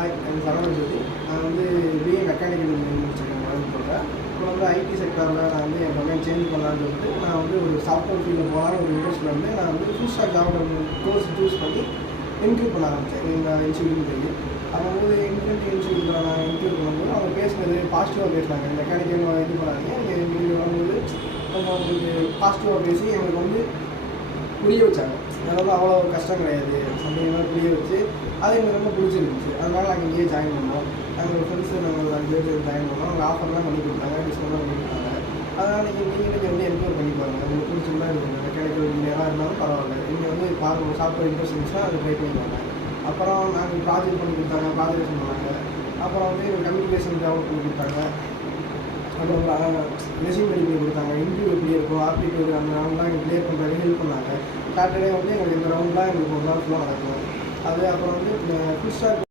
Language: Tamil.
ஹாய், எனக்கு சரவணஜோதி. நான் வந்து பிஏ மெக்கானிக்கல் இன்ஜினியரிங் முடிச்சிருக்கேன் கோயம்புத்தூரில். இப்போ வந்து ஐடி செக்டாரில் நான் வந்து என் டொமைன் சேஞ்ச் பண்ணலான்னு சொல்லிட்டு நான் வந்து ஒரு சாஃப்ட்வேர் ஃபீல்டில் போகலான்னு ஒரு இன்ட்ரெஸ்ட்டில் வந்து நான் வந்து full stack Java course choose பண்ணி இன்டர்வியூ பண்ண ஆரம்பித்தேன். எங்கள் இன்ஸ்டியூட்னு சொல்லி அவங்க வந்து இன்ஸ்டியூட்டில் நான் இன்டர்வியூ பண்ணும்போது அவங்க பேசுனது பாசிட்டிவாக பேசினாங்க. மெக்கானிக்கல் இது பண்ணாதீங்க, நீங்கள் வரும்போது கொஞ்சம் உங்களுக்கு பாசிட்டிவாக பேசி எங்களுக்கு வந்து புரிய வச்சாங்க. அதனால் அவ்வளோ கஷ்டம் கிடையாது அப்படிங்கிற புரிய வச்சு அது எங்களுக்கு ரொம்ப பிடிச்சிருந்துச்சு. அதனால் நாங்கள் இங்கேயே ஜாயின் பண்ணோம். நாங்கள் ஃப்ரெண்ட்ஸு நாங்கள் 5 பேர் ஜாயின் பண்ணோம். அவங்க ஆஃபர்லாம் பண்ணி கொடுத்தாங்க, டிஸ்கவுண்ட்லாம் பண்ணி கொடுத்தாங்க. அதனால் நீங்கள் வந்து என்கொயர் பண்ணி பாருங்கள். உங்களுக்கு பிடிச்சிருந்தா இருக்குது மெக்கானிக்கல் இன்ஜினியராக இருந்தாலும் பரவாயில்ல. நீங்கள் வந்து பாருங்கள், சாஃப்ட்வேர் இன்ட்ரெஸ்ட் இருந்துச்சுன்னா அதை ட்ரை பண்ணிப்பாங்க. அப்புறம் நாங்கள் ப்ராஜெக்ட் பண்ணி கொடுத்தாங்க, ப்ராஜெக்ஷன் பண்ணாங்க. அப்புறம் வந்து கம்யூனிகேஷன் டெவலப் பண்ணி கொடுத்தாங்க. அப்புறம் ரெஸ்யூம் ரெடி பண்ணி கொடுத்தாங்க. இன்டர்வியூ எப்படி இருக்கும், ஆப்டிடியூட் அந்த ரவுண்ட்லாம் எங்களுக்கு கிளியர் பண்ணுறதுக்கு ஹெல்ப் பண்ணாங்க. சாட்டர்டே வந்து எங்களுக்கு இந்த ரவுண்ட்லாம் எங்களுக்கு ஒரு நாள் ஃபுல்லாக நடக்கும். அது அப்புறம் வந்து ஃபுல் ஸ்டாக்